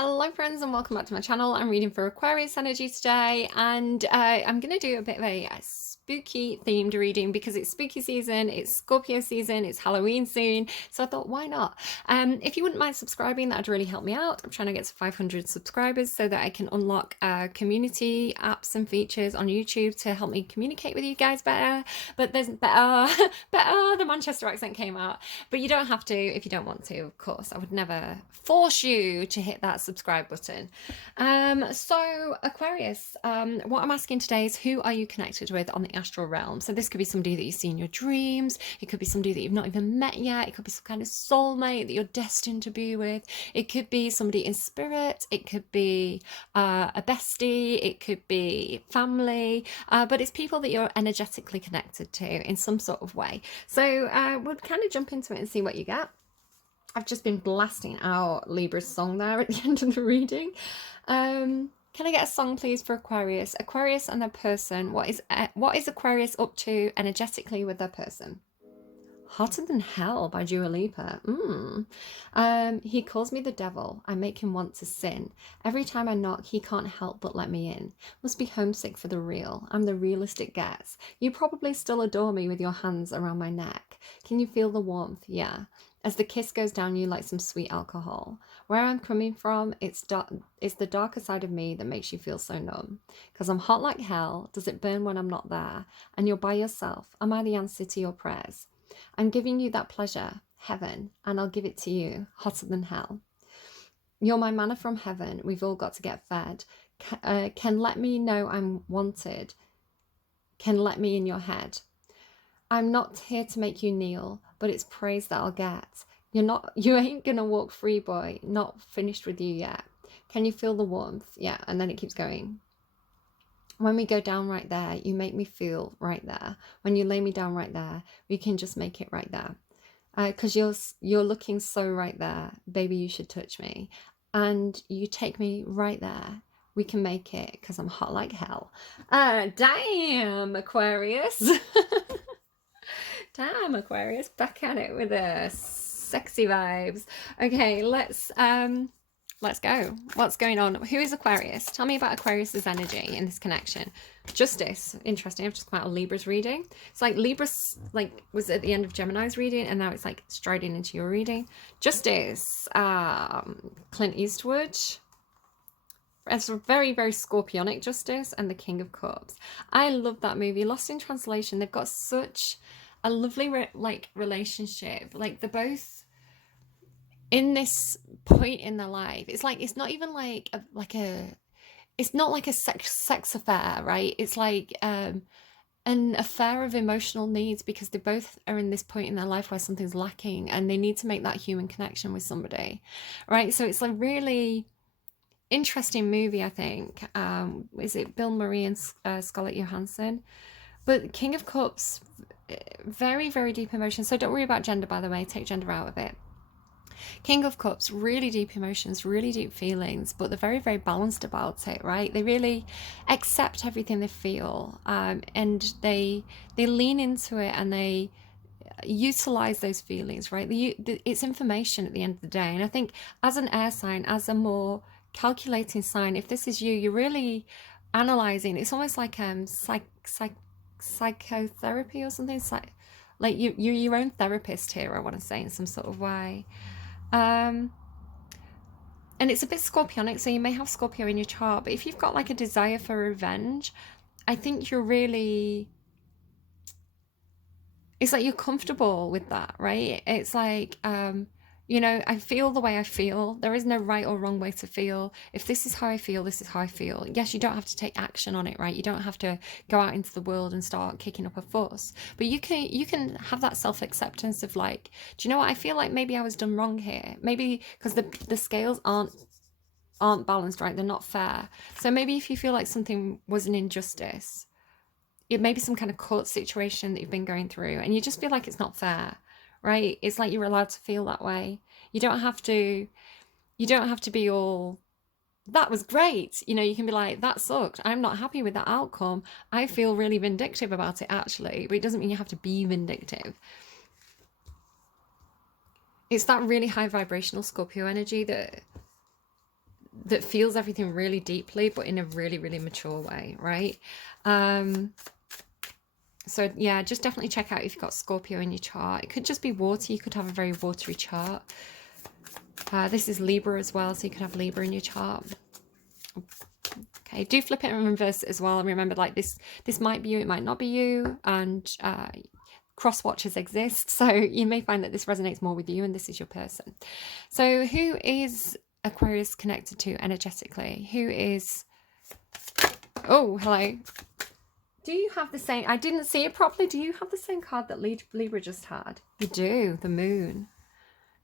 Hello friends and welcome back to my channel. I'm reading for Aquarius energy today and I'm going to do a bit of a spooky themed reading because it's spooky season, it's Scorpio season, it's Halloween soon, so I thought why not. If you wouldn't mind subscribing, that'd really help me out. I'm trying to get to 500 subscribers so that I can unlock community apps and features on YouTube to help me communicate with you guys better. But there's better, the Manchester accent came out. But you don't have to if you don't want to, of course. I would never force you to hit that subscribe button. So Aquarius, what I'm asking today is who are you connected with on the astral realm? So this could be somebody that you see in your dreams. It could be somebody that you've not even met yet. It could be some kind of soulmate that you're destined to be with. It could be somebody in spirit. It could be a bestie. It could be family. But it's people that you're energetically connected to in some sort of way. So we'll kind of jump into it and see what you get. I've just been blasting out Libra's song there at the end of the reading. Can I get a song, please, for Aquarius? Aquarius and their person. What is Aquarius up to energetically with their person? Hotter Than Hell by Lipa. He calls me the devil. I make him want to sin. Every time I knock, he can't help but let me in. Must be homesick for the real. I'm the realest it gets. You probably still adore me with your hands around my neck. Can you feel the warmth? Yeah. As the kiss goes down you like some sweet alcohol. Where I'm coming from, it's the darker side of me that makes you feel so numb. Because I'm hot like hell. Does it burn when I'm not there? And you're by yourself. Am I the answer to your prayers? I'm giving you that pleasure, heaven, and I'll give it to you, hotter than hell. You're my manna from heaven. We've all got to get fed. Can let me know I'm wanted. Can let me in your head. I'm not here to make you kneel, but it's praise that I'll get. You ain't gonna walk free, boy. Not finished with you yet. Can you feel the warmth? Yeah, and then it keeps going. When we go down right there, you make me feel right there. When you lay me down right there, we can just make it right there. Because you're looking so right there. Baby, you should touch me. And you take me right there. We can make it because I'm hot like hell. Damn, Aquarius. Damn, Aquarius, back at it with the sexy vibes. Okay, let's go. What's going on? Who is Aquarius? Tell me about Aquarius's energy in this connection. Justice. Interesting. I've just come out of Libra's reading. It's like Libra's was at the end of Gemini's reading, and now it's like striding into your reading. Justice. Clint Eastwood. It's a very, very scorpionic Justice, and the King of Cups. I love that movie. Lost in Translation. They've got such a lovely relationship. Like they're both in this point in their life. It's like it's not even it's not like a sex affair, right? It's like an affair of emotional needs because they both are in this point in their life where something's lacking and they need to make that human connection with somebody, right? So it's a really interesting movie, I think. Is it Bill Murray and Scarlett Johansson? But King of Cups, very, very deep emotions. So don't worry about gender, by the way. Take gender out of it. King of Cups, really deep emotions, really deep feelings, but they're very, very balanced about it, right? They really accept everything they feel, and they lean into it and they utilize those feelings, right? It's information at the end of the day. And I think as an air sign, as a more calculating sign, if this is you, you're really analyzing. It's almost like psychotherapy or something. Like you're your own therapist here, I want to say, in some sort of way. And it's a bit scorpionic, so you may have Scorpio in your chart, but if you've got like a desire for revenge, I think you're really, it's like you're comfortable with that, right? It's like, you know, I feel the way I feel. There is no right or wrong way to feel. If this is how I feel, this is how I feel. Yes, you don't have to take action on it, right? You don't have to go out into the world and start kicking up a fuss. But you can have that self-acceptance of like, do you know what? I feel like maybe I was done wrong here. Maybe because the scales aren't balanced, right? They're not fair. So maybe if you feel like something was an injustice, it may be some kind of court situation that you've been going through and you just feel like it's not fair. Right? It's like you're allowed to feel that way. You don't have to be all, that was great. You know, you can be like, that sucked. I'm not happy with that outcome. I feel really vindictive about it, actually. But it doesn't mean you have to be vindictive. It's that really high vibrational Scorpio energy that that feels everything really deeply, but in a really, really mature way, right? So yeah, just definitely check out if you've got Scorpio in your chart. It could just be water. You could have a very watery chart. This is Libra as well, so you could have Libra in your chart. Okay, do flip it and reverse it as well. And remember, like this might be you, it might not be you, and cross watchers exist. So you may find that this resonates more with you and this is your person. So who is Aquarius connected to energetically? Who is... Oh, hello. Do you have the same... I didn't see it properly. Do you have the same card that Libra just had? You do, the moon.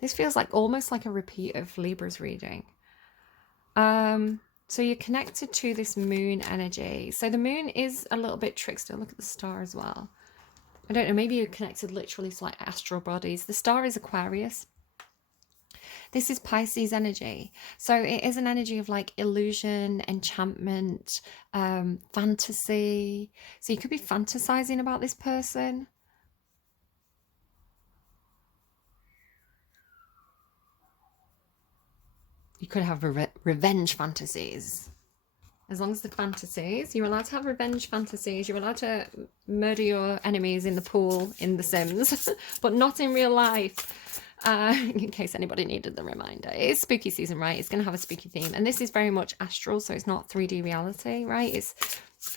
This feels like almost like a repeat of Libra's reading. So you're connected to this moon energy. So the moon is a little bit trickster. Look at the star as well. I don't know, maybe you're connected literally to like astral bodies. The star is Aquarius. This is Pisces energy. So it is an energy of like illusion, enchantment, fantasy. So you could be fantasizing about this person. You could have revenge fantasies. As long as the fantasies, you're allowed to have revenge fantasies. You're allowed to murder your enemies in the pool in The Sims, but not in real life. In case anybody needed the reminder. It is spooky season, right? It's going to have a spooky theme. And this is very much astral, so it's not 3D reality, right? It's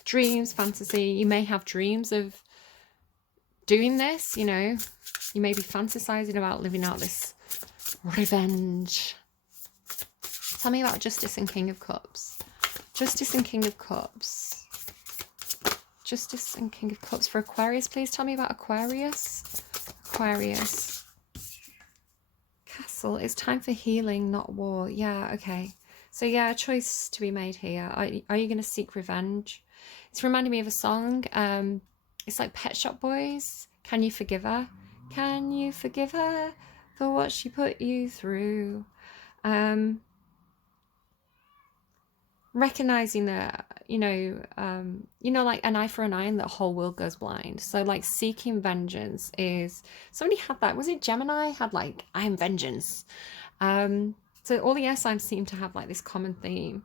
dreams, fantasy. You may have dreams of doing this, you know. You may be fantasizing about living out this revenge. Tell me about Justice and King of Cups. Justice and King of Cups. Justice and King of Cups for Aquarius, please. Tell me about Aquarius. Aquarius. Castle. It's time for healing, not war. Yeah, okay. So yeah, a choice to be made here. Are you going to seek revenge? It's reminding me of a song. It's like Pet Shop Boys. Can you forgive her? Can you forgive her for what she put you through? Recognizing that, you know, like an eye for an eye and the whole world goes blind. So like seeking vengeance is, somebody had that, was it Gemini had like, I am vengeance. So all the air signs seem to have like this common theme.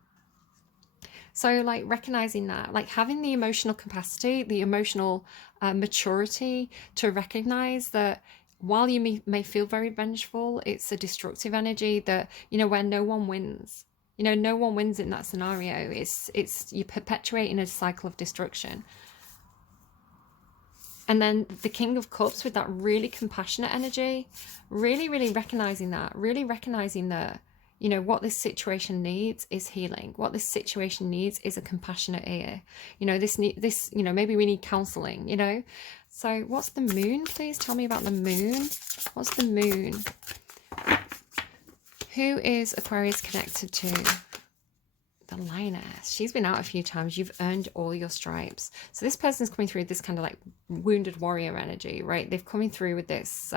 So like recognizing that, like having the emotional capacity, the emotional maturity to recognize that while you may feel very vengeful, it's a destructive energy that, you know, where no one wins. You know, no one wins in that scenario. It's you're perpetuating a cycle of destruction. And then the King of Cups with that really compassionate energy, really, really recognizing that, you know, what this situation needs is healing. What this situation needs is a compassionate ear. You know, you know, maybe we need counseling, you know. So what's the moon, please? Tell me about the moon. What's the moon? Who is Aquarius connected to? The Lioness. She's been out a few times. You've earned all your stripes. So this person's coming through this kind of like wounded warrior energy, right? They've coming through with this,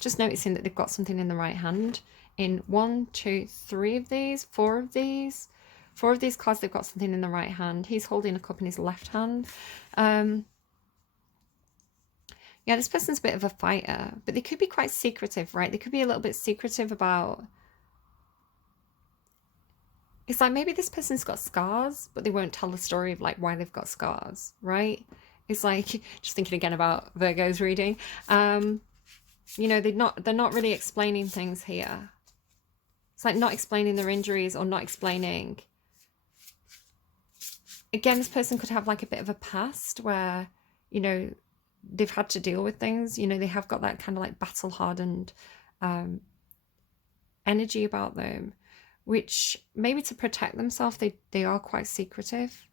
just noticing that they've got something in the right hand. In 1, 2, 3 of these, 4 of these. 4 of these cards, they've got something in the right hand. He's holding a cup in his left hand. Yeah, this person's a bit of a fighter, but they could be quite secretive, right? They could be a little bit secretive about... It's like maybe this person's got scars, but they won't tell the story of like why they've got scars, right? It's like, just thinking again about Virgo's reading. You know, they're not really explaining things here. It's like not explaining their injuries or not explaining. Again, this person could have like a bit of a past where, you know, they've had to deal with things. You know, they have got that kind of like battle hardened energy about them, which maybe to protect themselves, they are quite secretive.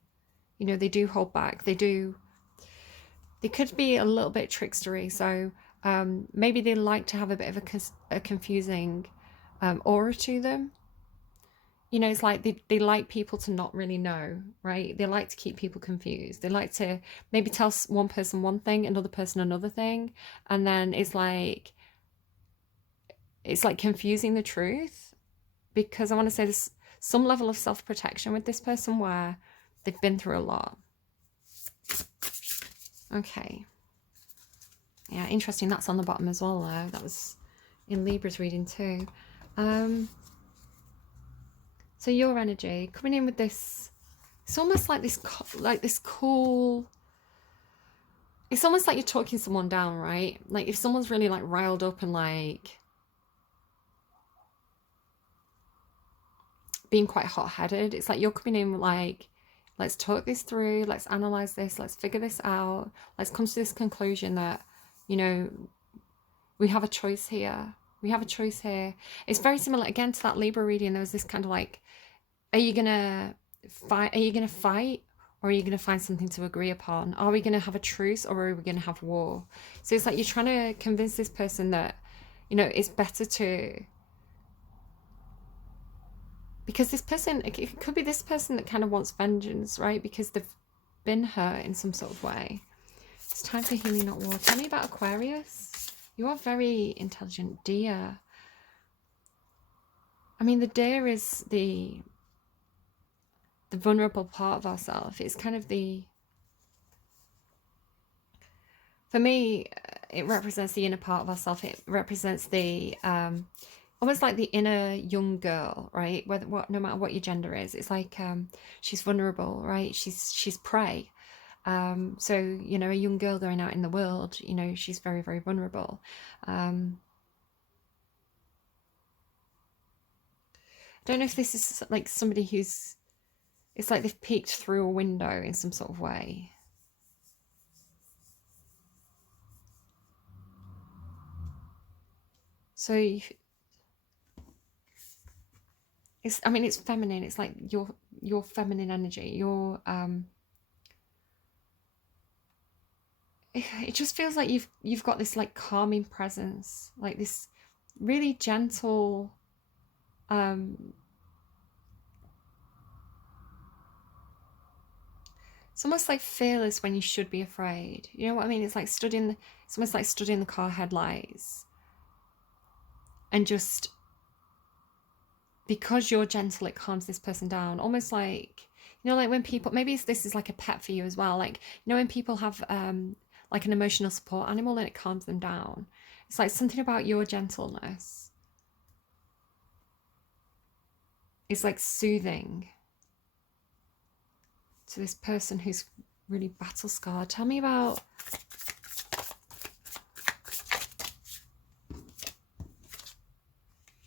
You know, they do hold back. They could be a little bit trickstery. So maybe they like to have a bit of a confusing aura to them. You know, it's like they like people to not really know, right? They like to keep people confused. They like to maybe tell one person one thing, another person another thing. And then it's like confusing the truth. Because I want to say there's some level of self-protection with this person where they've been through a lot. Okay. Yeah, interesting. That's on the bottom as well, though. That was in Libra's reading too. So your energy coming in with this, it's almost like this cool, it's almost like you're talking someone down, right? Like if someone's really like riled up and like being quite hot-headed, it's like you're coming in like, let's talk this through, let's analyze this, let's figure this out, let's come to this conclusion that, you know, we have a choice here. We have a choice here. It's very similar again to that Libra reading. There was this kind of like, are you gonna fight? Are you gonna fight, or are you gonna find something to agree upon? Are we gonna have a truce, or are we gonna have war? So it's like you're trying to convince this person that, you know, it's better to, because this person, it could be this person that kind of wants vengeance, right? Because they've been hurt in some sort of way. It's time for healing, not war. Tell me about Aquarius. You are very intelligent deer. I mean, the deer is the vulnerable part of ourselves. It's kind of the, for me, it represents the inner part of ourselves. It represents the, almost like the inner young girl, right? No matter what your gender is, it's like she's vulnerable, right? She's prey. So, you know, a young girl going out in the world, you know, she's very, very vulnerable. I don't know if this is like somebody who's, it's like they've peeked through a window in some sort of way. So it's, I mean, it's feminine. It's like your feminine energy, your it just feels like you've got this like calming presence, like this really gentle, it's almost like fearless when you should be afraid. You know what I mean? It's like it's almost like studying the car headlights, and just because you're gentle, it calms this person down. Almost like, you know, like when people, maybe this is like a pet for you as well. Like, you know, when people have like an emotional support animal and it calms them down. It's like something about your gentleness. It's like soothing to this person who's really battle scarred. Tell me about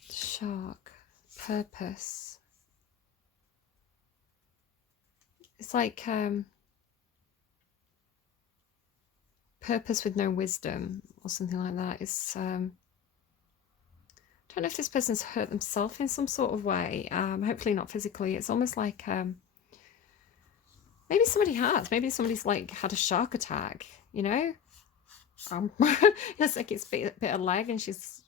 shark, purpose. It's like purpose with no wisdom or something like that. It's I don't know if this person's hurt themselves in some sort of way. Hopefully not physically. It's almost like maybe somebody has. Maybe somebody's like had a shark attack, you know? It's like it's bit a leg and she's...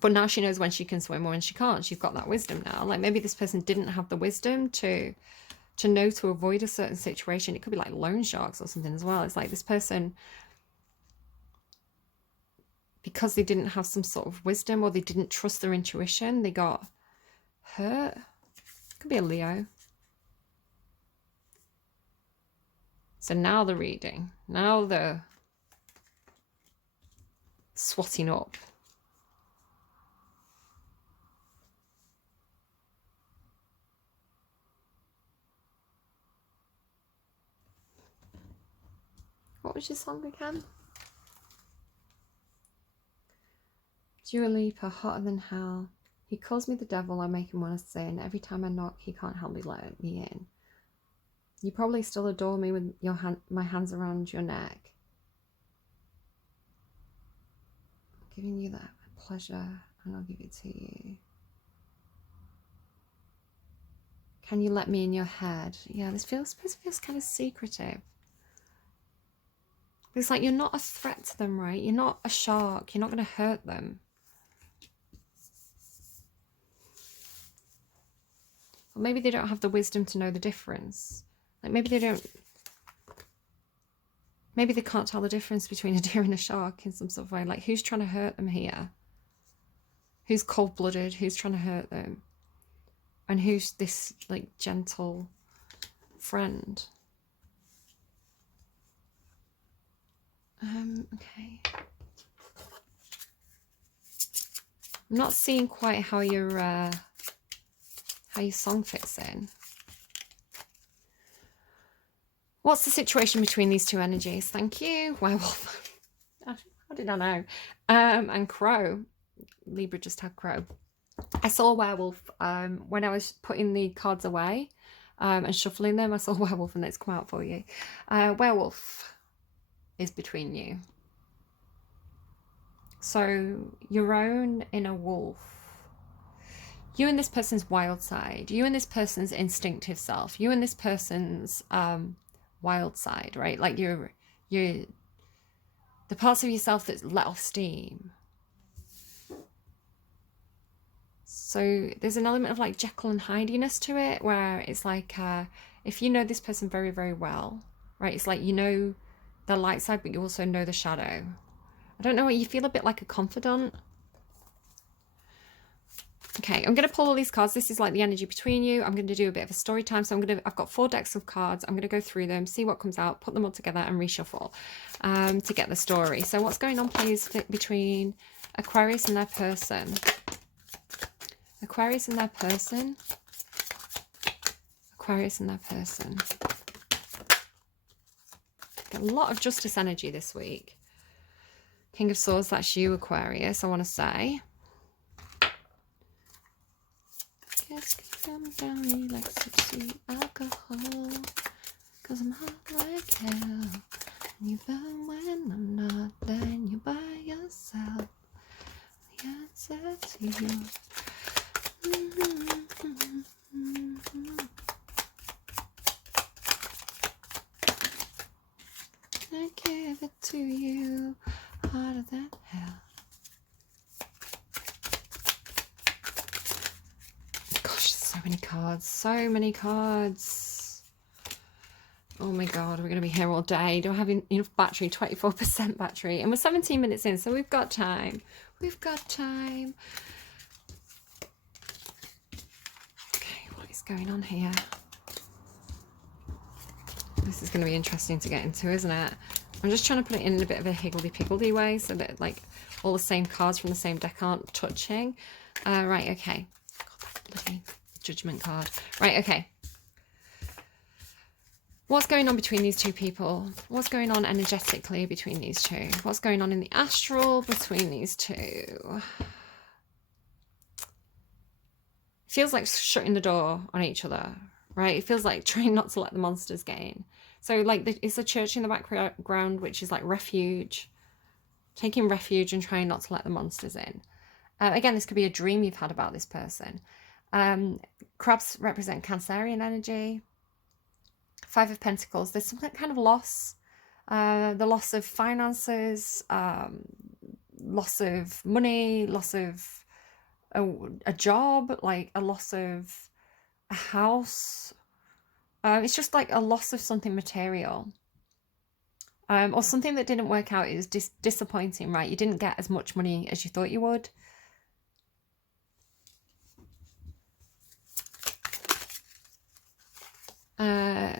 But now she knows when she can swim or when she can't. She's got that wisdom now. Like maybe this person didn't have the wisdom to know to avoid a certain situation. It could be like loan sharks or something as well. It's like this person, because they didn't have some sort of wisdom or they didn't trust their intuition, they got hurt. Could be a Leo. So now the reading. Now the swatting up. What was your song again? Dua Lipa, hotter than hell. He calls me the devil, I make him want to sin. Every time I knock, he can't help me let me in. You probably still adore me with my hands around your neck. I'm giving you that pleasure, and I'll give it to you. Can you let me in your head? Yeah, this feels kind of secretive. It's like you're not a threat to them, right? You're not a shark. You're not going to hurt them. Or maybe they don't have the wisdom to know the difference. Like maybe they don't... Maybe they can't tell the difference between a deer and a shark in some sort of way. Like, who's trying to hurt them here? Who's cold-blooded? Who's trying to hurt them? And who's this, like, gentle friend? Okay. I'm not seeing quite how you're how your song fits in. What's the situation between these two energies? Thank you. Werewolf. How did I know? And Crow. Libra just had Crow. I saw Werewolf when I was putting the cards away and shuffling them. I saw Werewolf and it's come out for you. Werewolf is between you. So your own inner wolf. You and this person's wild side. You and this person's instinctive self. You and this person's wild side, right? Like you're the parts of yourself that's let off steam. So there's an element of like Jekyll and Hyde-ness to it, where it's like if you know this person very, very well, right? It's like you know the light side, but you also know the shadow. I don't know, you feel a bit like a confidant. Okay, I'm going to pull all these cards. This is like the energy between you. I'm going to do a bit of a story time. So I've got 4 decks of cards. I'm going to go through them, see what comes out, put them all together and reshuffle to get the story. So what's going on, please, between Aquarius and their person? Aquarius and their person. Aquarius and their person. Got a lot of justice energy this week. King of Swords, that's you, Aquarius, I want to say. Kiss come down me like such sweet alcohol, 'cause I'm hot like hell. You burn when I'm not, then you're by yourself. The answer to you. I give it to you harder than hell. Gosh, so many cards, so many cards. Oh my god, we're going to be here all day. Do I have enough battery? 24% battery, and we're 17 minutes in, so we've got time. We've got time. Okay, what is going on here? This is going to be interesting to get into, isn't it? I'm just trying to put it in a bit of a higgledy-piggledy way so that like all the same cards from the same deck aren't touching. Right, okay. God, that bloody judgment card. Right, okay. What's going on between these two people? What's going on energetically between these two? What's going on in the astral between these two? It feels like shutting the door on each other, right? It feels like trying not to let the monsters get in. So like it's a church in the background, which is like refuge, taking refuge and trying not to let the monsters in. Again, this could be a dream you've had about this person. Crabs represent Cancerian energy. 5 of Pentacles, there's some kind of loss. The loss of finances, loss of money, loss of a job, like a loss of a house. It's just like a loss of something material. Or something that didn't work out. It was disappointing, right? You didn't get as much money as you thought you would.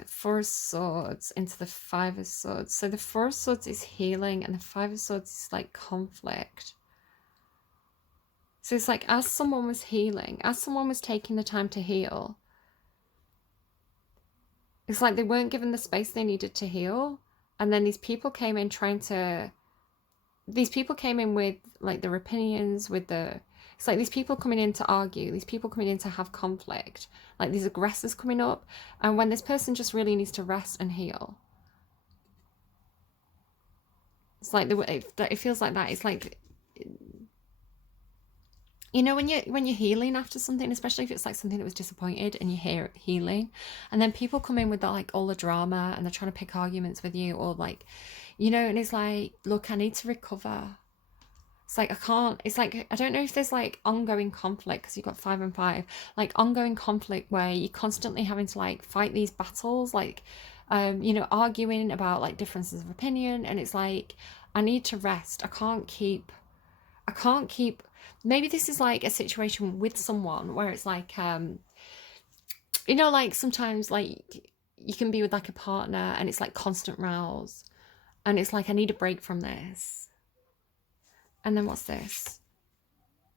Four of Swords into the 5 of Swords. So the 4 of Swords is healing and the 5 of Swords is like conflict. So it's like as someone was healing, as someone was taking the time to heal, it's like they weren't given the space they needed to heal. And then these people came in with like their opinions, with the, it's like these people coming in to argue, these people coming in to have conflict, like these aggressors coming up. And when this person just really needs to rest and heal. It's like it feels like that. It's like, you know, when you're healing after something, especially if it's like something that was disappointed and you're healing, and then people come in with like all the drama and they're trying to pick arguments with you, or like, you know, and it's like, look, I need to recover. It's like, I can't, it's like, I don't know if there's like ongoing conflict, because you've got 5 and 5, like ongoing conflict where you're constantly having to like fight these battles, like, you know, arguing about like differences of opinion. And it's like, I need to rest. I can't keep, maybe this is like a situation with someone where it's like, you know, like sometimes like you can be with like a partner and it's like constant rows and it's like, I need a break from this. And then what's this?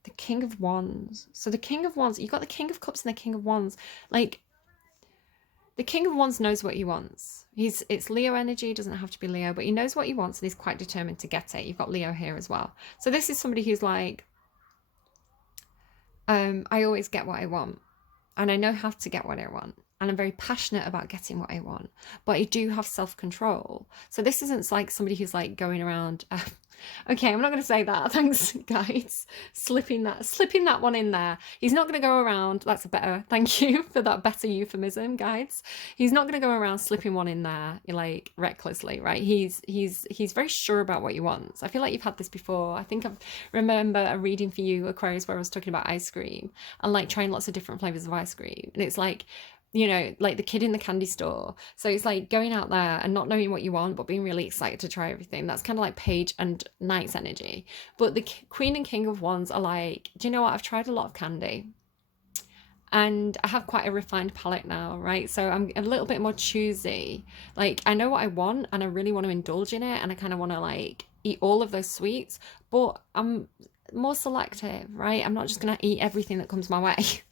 The King of Wands. So the King of Wands, you've got the King of Cups and the King of Wands. Like, the King of Wands knows what he wants. It's Leo energy, doesn't have to be Leo, but he knows what he wants and he's quite determined to get it. You've got Leo here as well. So this is somebody who's like, I always get what I want and I know how to get what I want. And I'm very passionate about getting what I want, but I do have self-control. So this isn't like somebody who's like going around, okay, I'm not going to say that. Thanks, guys. Slipping that one in there. He's not going to go around. That's a better, thank you for that better euphemism, guys. He's not going to go around slipping one in there like recklessly, right? He's very sure about what he wants. I feel like you've had this before. I think I remember a reading for you, Aquarius, where I was talking about ice cream and like trying lots of different flavors of ice cream. And it's like, you know, like the kid in the candy store. So it's like going out there and not knowing what you want, but being really excited to try everything. That's kind of like Page and Knight's energy. But the Queen and King of Wands are like, do you know what? I've tried a lot of candy and I have quite a refined palate now, right? So I'm a little bit more choosy. Like, I know what I want and I really want to indulge in it. And I kind of want to like eat all of those sweets, but I'm more selective, right? I'm not just going to eat everything that comes my way.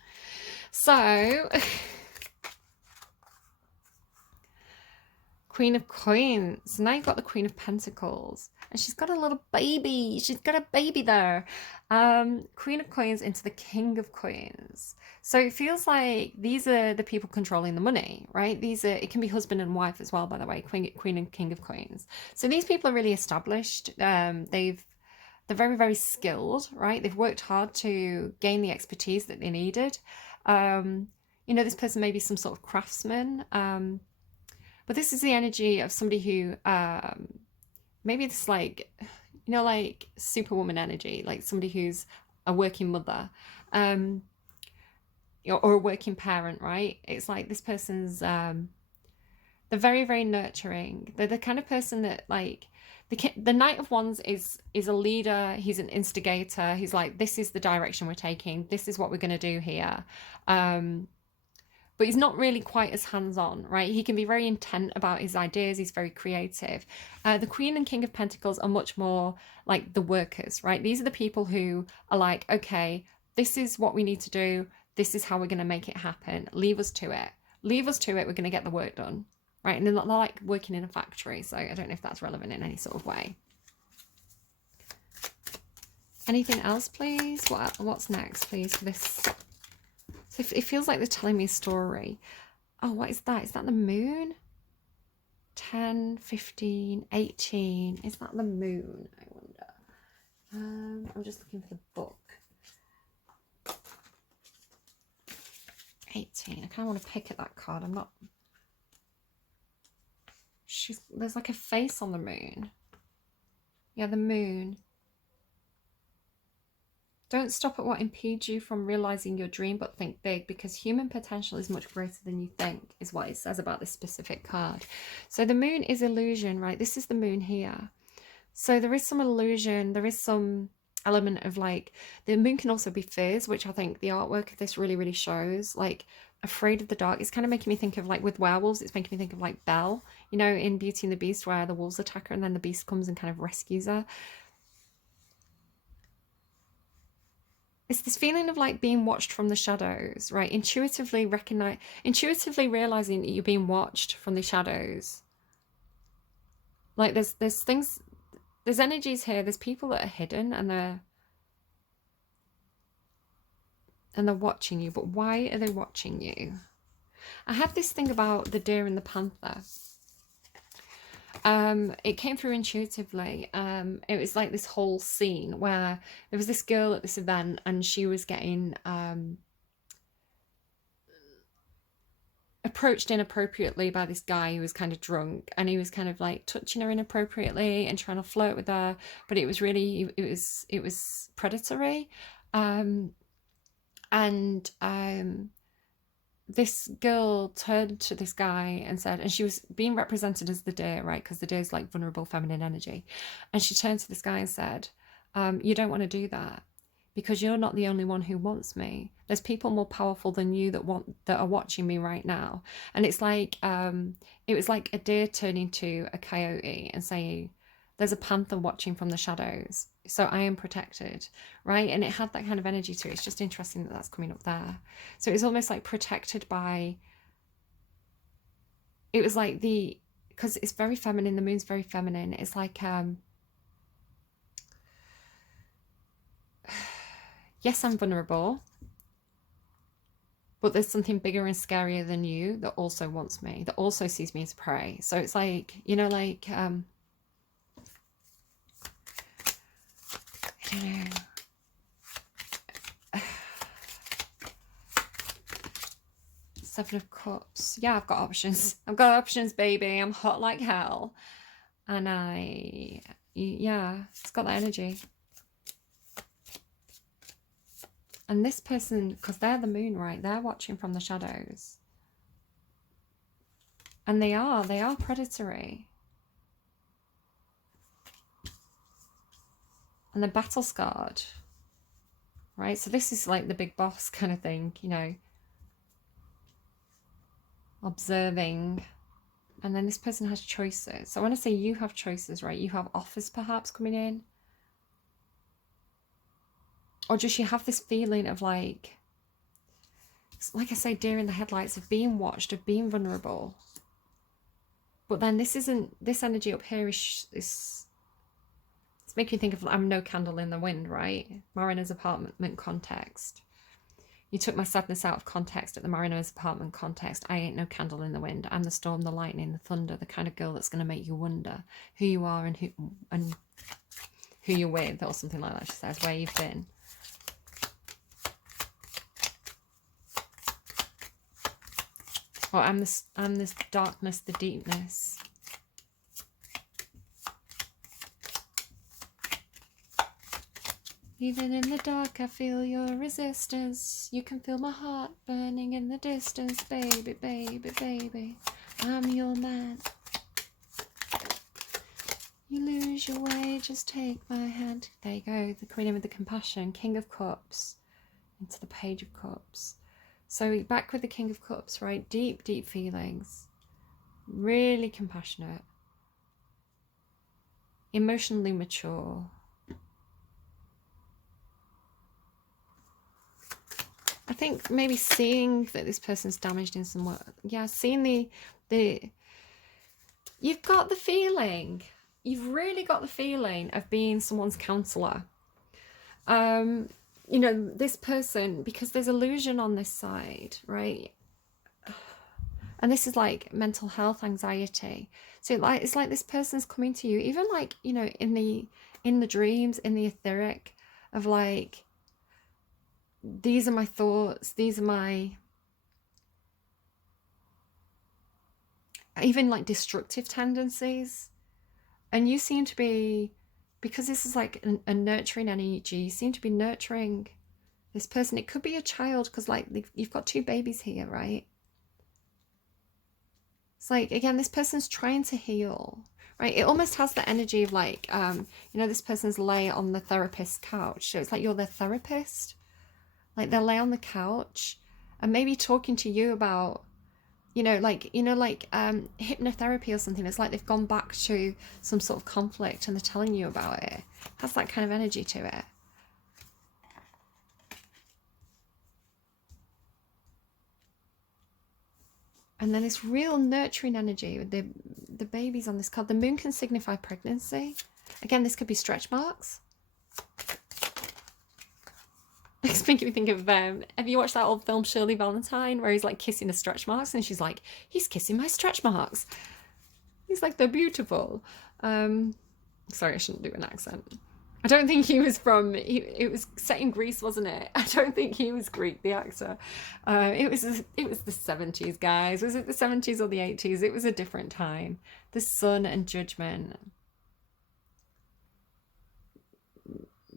So... Queen of Coins. Now you've got the Queen of Pentacles. And she's got a little baby. She's got a baby there. Queen of Coins into the King of Coins. So it feels like these are the people controlling the money, right? These are, it can be husband and wife as well, by the way, Queen and King of Coins. So these people are really established. They're very, very skilled, right? They've worked hard to gain the expertise that they needed. You know, this person may be some sort of craftsman. But this is the energy of somebody who, maybe it's like, you know, like superwoman energy, like somebody who's a working mother, or a working parent, right? It's like this person's, they're very, very nurturing. They're the kind of person that like, the Knight of Wands is a leader. He's an instigator. He's like, this is the direction we're taking. This is what we're going to do here. But he's not really quite as hands-on, right? He can be very intent about his ideas. He's very creative. The Queen and King of Pentacles are much more like the workers, right? These are the people who are like, okay, this is what we need to do. This is how we're going to make it happen. Leave us to it. Leave us to it. We're going to get the work done, right? And they're not like working in a factory. So I don't know if that's relevant in any sort of way. Anything else, please? What's next, please, for this? So it feels like they're telling me a story. Oh, what is that? Is that the moon? 10, 15, 18. Is that the moon? I wonder. I'm just looking for the book. 18. I kind of want to pick at that card. I'm not... There's like a face on the moon. Yeah, the moon. Don't stop at what impedes you from realizing your dream, but think big, because human potential is much greater than you think, is what it says about this specific card. So the moon is illusion, right? This is the moon here. So there is some illusion. There is some element of like, the moon can also be fears, which I think the artwork of this really, really shows. Like, afraid of the dark. It's kind of making me think of like with werewolves, it's making me think of like Belle, you know, in Beauty and the Beast, where the wolves attack her and then the beast comes and kind of rescues her. It's this feeling of like being watched from the shadows, right? Intuitively realizing that you're being watched from the shadows. Like there's things, there's energies here. There's people that are hidden and they're watching you. But why are they watching you? I have this thing about the deer and the panther. It came through intuitively. It was like this whole scene where there was this girl at this event and she was getting approached inappropriately by this guy who was kind of drunk, and he was kind of like touching her inappropriately and trying to flirt with her, but it was really, it was predatory. This girl turned to this guy and said, and she was being represented as the deer, right? Because the deer is like vulnerable feminine energy. And she turned to this guy and said, you don't want to do that because you're not the only one who wants me. There's people more powerful than you that are watching me right now. And it's like, it was like a deer turning to a coyote and saying, there's a panther watching from the shadows. So I am protected, right? And it had that kind of energy to it. It's just interesting that that's coming up there. So it was almost like protected by, it was like because it's very feminine, the moon's very feminine. It's like, yes, I'm vulnerable, but there's something bigger and scarier than you that also wants me, that also sees me as prey. So it's like, you know, like, I don't know. Seven of Cups. Yeah, I've got options. I've got options, baby. I'm hot like hell. And yeah, it's got that energy. And this person, because they're the moon, right? They're watching from the shadows. And they are predatory. And they're battle scarred, right? So this is like the big boss kind of thing, you know, observing. And then this person has choices. So when I say you have choices, right? You have offers perhaps coming in. Or just you have this feeling of like I say, deer in the headlights, of being watched, of being vulnerable. But then this energy up here is it's making me think of, I'm no candle in the wind, right? Mariner's apartment context. You took my sadness out of context at the Mariner's apartment context. I ain't no candle in the wind. I'm the storm, the lightning, the thunder, the kind of girl that's going to make you wonder who you are and who you're with, or something like that, she says, where you've been. Or I'm this darkness, the deepness. Even in the dark, I feel your resistance. You can feel my heart burning in the distance. Baby, baby, baby, I'm your man. You lose your way, just take my hand. There you go, the Queen of the Compassion, King of Cups, into the Page of Cups. So back with the King of Cups, right? Deep, deep feelings. Really compassionate. Emotionally mature. I think maybe seeing that this person's damaged in some way. Yeah, seeing you've got the feeling. You've really got the feeling of being someone's counsellor. You know, this person, because there's illusion on this side, right? And this is like mental health, anxiety. So it's like this person's coming to you, even like, you know, in the dreams, in the etheric, of like, these are my thoughts, these are my, even like destructive tendencies. And you seem to be, because this is like a nurturing energy, you seem to be nurturing this person. It could be a child, because like you've got two babies here, right? It's like, again, this person's trying to heal, right? It almost has the energy of like, you know, this person's lay on the therapist's couch. So it's like you're their therapist. Like they'll lay on the couch and maybe talking to you about, like hypnotherapy or something. It's like they've gone back to some sort of conflict and they're telling you about it. It has that kind of energy to it. And then this real nurturing energy with the babies on this card. The moon can signify pregnancy. Again, this could be stretch marks. It's making me think of, have you watched that old film Shirley Valentine, where he's like kissing the stretch marks, and she's like, he's kissing my stretch marks. He's like, they're beautiful. Sorry, I shouldn't do an accent. I don't think he was from, it was set in Greece, wasn't it? I don't think he was Greek, the actor. It was the 70s, guys. Was it the 70s or the 80s? It was a different time. The sun and judgment.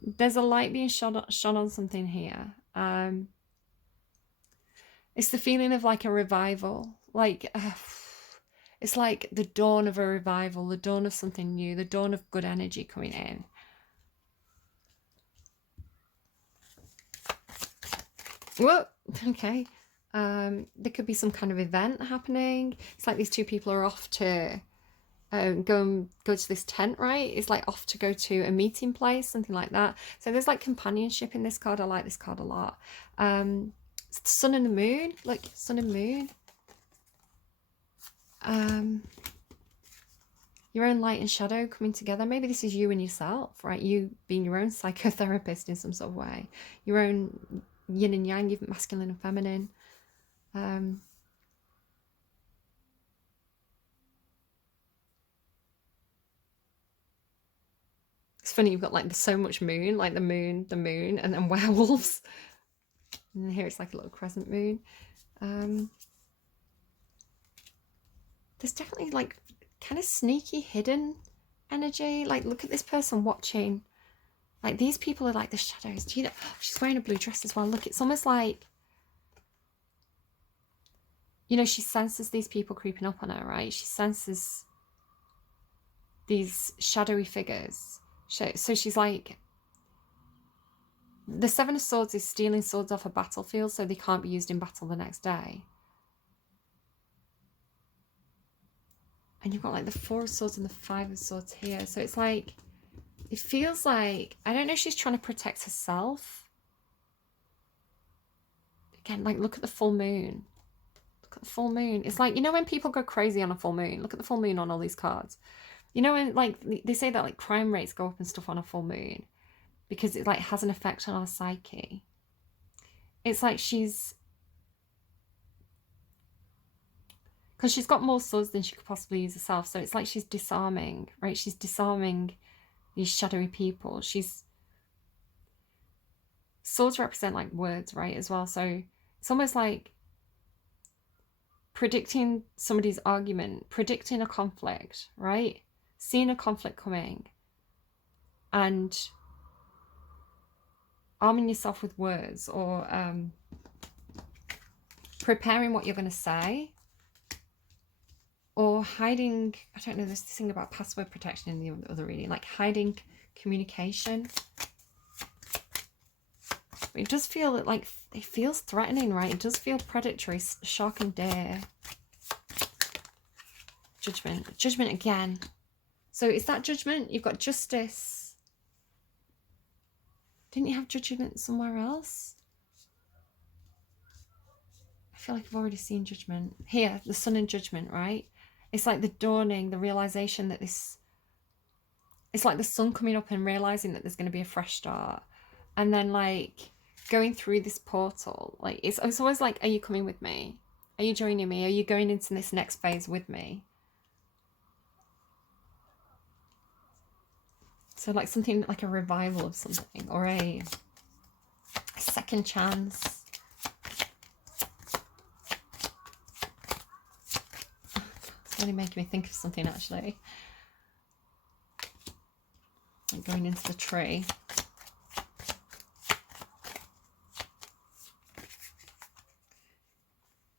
There's a light being shone on something here. It's the feeling of like a revival. Like, it's like the dawn of a revival, the dawn of something new, the dawn of good energy coming in. Whoa, okay. There could be some kind of event happening. It's like these two people are off to go to this tent, right? It's like off to go to a meeting place, something like that. So there's like companionship in this card. I like this card a lot. Sun and the moon, like sun and moon. Your own light and shadow coming together. Maybe this is you and yourself, right? You being your own psychotherapist in some sort of way. Your own yin and yang, even masculine and feminine. It's funny, you've got like so much moon, like the moon, and then werewolves. And here it's like a little crescent moon. There's definitely like kind of sneaky hidden energy. Like, look at this person watching. Like, these people are like the shadows. Do you know? Oh, she's wearing a blue dress as well. Look, it's almost like, you know, she senses these people creeping up on her, right? She senses these shadowy figures. So she's like, the Seven of Swords is stealing swords off a battlefield so they can't be used in battle the next day. And you've got like the Four of Swords and the Five of Swords here. So it's like, it feels like, I don't know if she's trying to protect herself. Again, like, look at the full moon. Look at the full moon. It's like, you know when people go crazy on a full moon? Look at the full moon on all these cards. You know when, like, they say that like crime rates go up and stuff on a full moon because it like has an effect on our psyche. It's like she's, because she's got more swords than she could possibly use herself. So it's like she's disarming, right? She's disarming these shadowy people. Swords represent like words, right, as well. So it's almost like predicting somebody's argument, predicting a conflict, right? Seeing a conflict coming and arming yourself with words, or preparing what you're going to say, or hiding, I don't know, there's this thing about password protection in the other reading, like hiding communication. But it does feel like, it feels threatening, right? It does feel predatory, shark and deer. Judgment. Judgment again. So is that judgment? You've got justice. Didn't you have judgment somewhere else? I feel like I've already seen judgment. Here, the sun and judgment, right? It's like the dawning, the realization that this... It's like the sun coming up and realizing that there's going to be a fresh start. And then like going through this portal. Like it's always like, are you coming with me? Are you joining me? Are you going into this next phase with me? So like something like a revival of something, or a second chance. It's really making me think of something actually. Like going into the tree.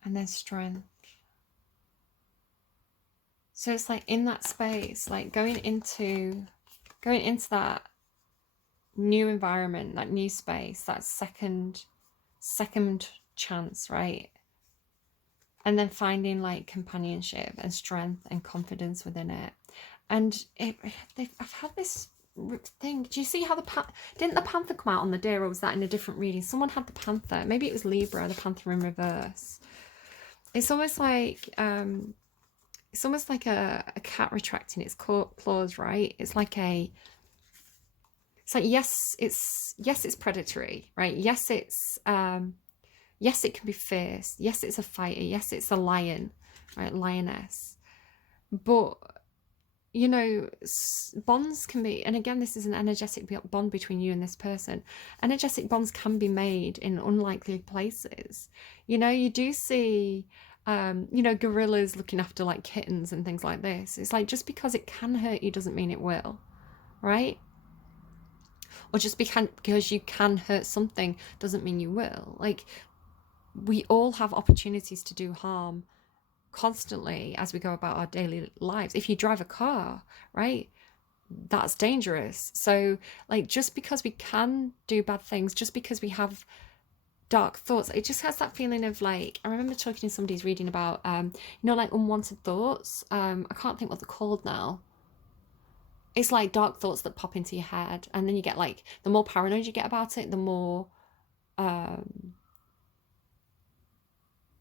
And then strength. So it's like in that space, like going into that new environment, that new space, that second chance, right? And then finding like companionship and strength and confidence within it. And I've had this thing. Do you see how didn't the panther come out on the deer, or was that in a different reading? Someone had the panther. Maybe it was Libra, the panther in reverse. It's almost like a cat retracting its claws, right? It's like yes, it's predatory, right? Yes, yes, it can be fierce. Yes, it's a fighter. Yes, it's a lion, right? Lioness. But you know, bonds can be, and again, this is an energetic bond between you and this person. Energetic bonds can be made in unlikely places. You know, you do see, you know, gorillas looking after like kittens and things like this. It's like, just because it can hurt you doesn't mean it will, right? Or just because you can hurt something doesn't mean you will. Like, we all have opportunities to do harm constantly as we go about our daily lives. If you drive a car, right, that's dangerous. So like, just because we can do bad things, just because we have dark thoughts. It just has that feeling of like, I remember talking to somebody who's reading about, you know, like unwanted thoughts. I can't think what they're called now. It's like dark thoughts that pop into your head, and then you get like, the more paranoid you get about it, the more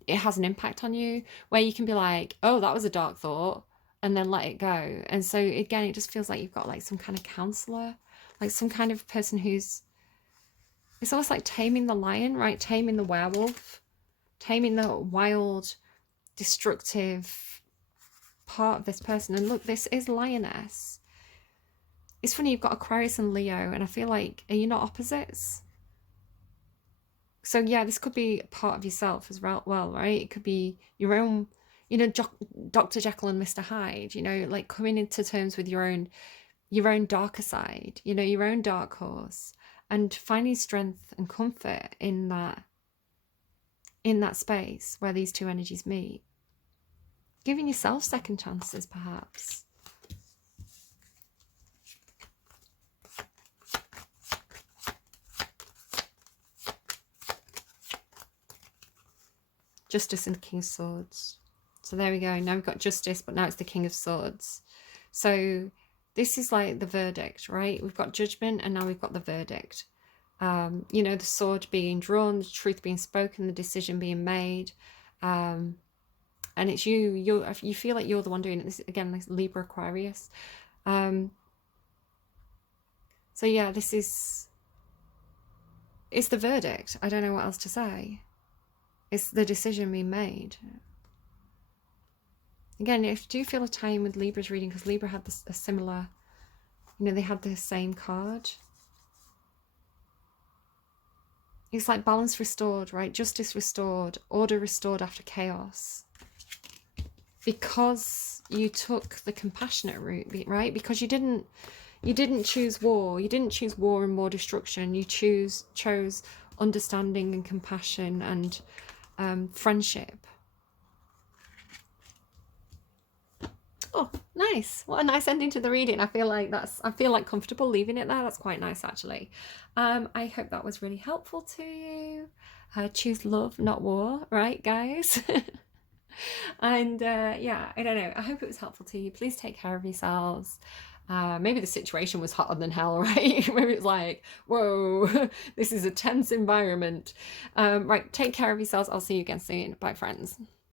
it has an impact on you, where you can be like, oh, that was a dark thought, and then let it go. And so again, it just feels like you've got like some kind of counselor, like some kind of person who's, it's almost like taming the lion, right? Taming the werewolf, taming the wild, destructive part of this person. And look, this is lioness. It's funny, you've got Aquarius and Leo, and I feel like, are you not opposites? So yeah, this could be part of yourself as well, right? It could be your own, you know, Dr. Jekyll and Mr. Hyde, you know, like coming into terms with your own darker side, you know, your own dark horse, and finding strength and comfort in that space where these two energies meet. Giving yourself second chances, perhaps. Justice and King of Swords. So there we go. Now we've got Justice, but now it's the King of Swords. So this is like the verdict, right? We've got Judgment, and now we've got the verdict. You know, the sword being drawn, the truth being spoken, the decision being made. And it's you feel like you're the one doing it. This again, this Libra Aquarius. So yeah, it's the verdict. I don't know what else to say. It's the decision being made. Again, if you do feel a tie with Libra's reading, because Libra had a similar, you know, they had the same card. It's like balance restored, right? Justice restored, order restored after chaos. Because you took the compassionate route, right? Because you didn't choose war. You didn't choose war and more destruction. You chose understanding and compassion and friendship. Oh, nice. What a nice ending to the reading. I feel like comfortable leaving it there. That's quite nice, actually. I hope that was really helpful to you. Choose love, not war, right, guys? And yeah, I don't know. I hope it was helpful to you. Please take care of yourselves. Maybe the situation was hotter than hell, right? Maybe it's like, whoa, this is a tense environment. Right, take care of yourselves. I'll see you again soon. Bye, friends.